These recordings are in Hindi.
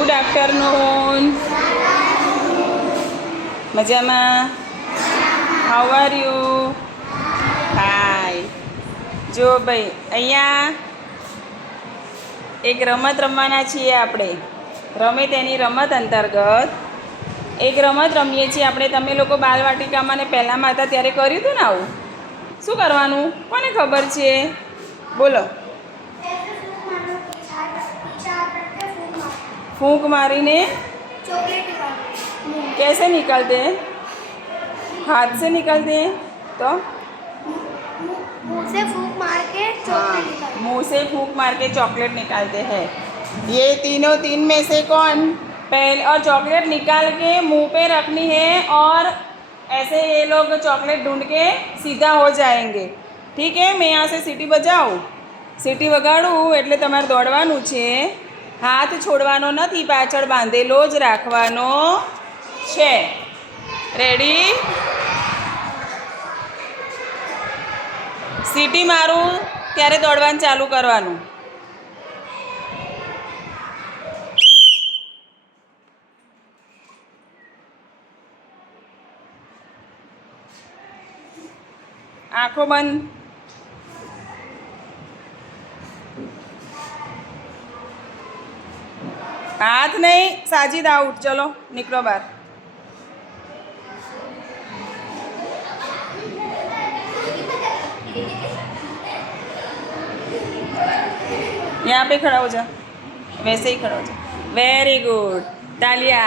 Good afternoon. મજામાં? How are you? હાય. જો ભાઈ, અહીંયા એક રમત રમવાના છીએ આપણે. રમે તેની રમત અંતર્ગત એક રમત રમીએ છીએ આપણે. તમે લોકો બાલવાટિકામાં ને પહેલાંમાં હતા ત્યારે કર્યું હતું ને આવું? શું કરવાનું? કોને ખબર છે? બોલો. फूंक मारीने कैसे निकलते हैं? हाथ से निकलते हैं तो मुंह से फूंक मार के चॉकलेट निकालते हैं। मुंह से फूंक मार के चॉकलेट निकालते हैं. ये तीन में से कौन पहले? और चॉकलेट निकाल के मुंह पे रखनी है और ऐसे ये लोग चॉकलेट ढूंढ के सीधा हो जाएंगे. ठीक है? मैं यहाँ से सीटी बजाऊँ. सीटी वगाड़ूँ એટલે તમારે દોડવાનું છે. હાથ છોડવાનો નથી, પાછળ બાંધેલો જ રાખવાનો છે. રેડી? સીટી મારું ત્યારે દોડવાનું ચાલુ કરવાનું. આંખો બંધ. हाथ नहीं, साजिद आउट. चलो निकलो बाहर. यहाँ पे खड़ा हो जा. वैसे ही खड़ा हो जा. Very good. तालिया.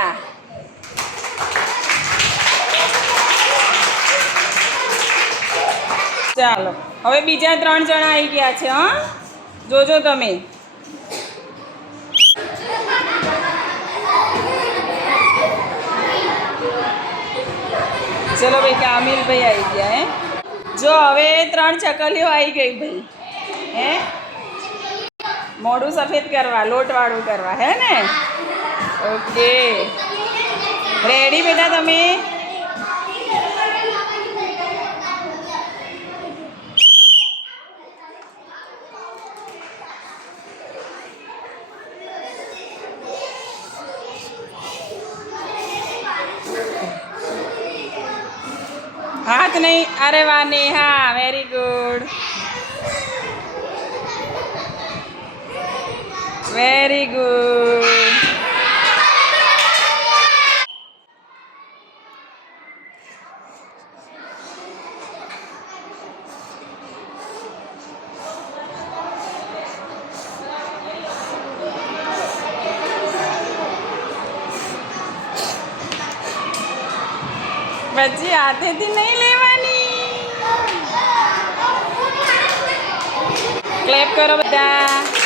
ચાલો હવે બીજા 3 જણા આવી ગયા છે. હા, જોજો તમે. चलो भाई, कामिल भाई आई गया है. जो हवे 3 चकलियों आई गई भाई. है मोड़ू सफेद करवा, लोट वाड़ू करवा, है ने? ओके, रेडी बेटा तमे? हाथ नहीं. अरे वाह Neha, very good, very good. बच्ची आते थी नहीं लेवानी. क्लैप करो બધા.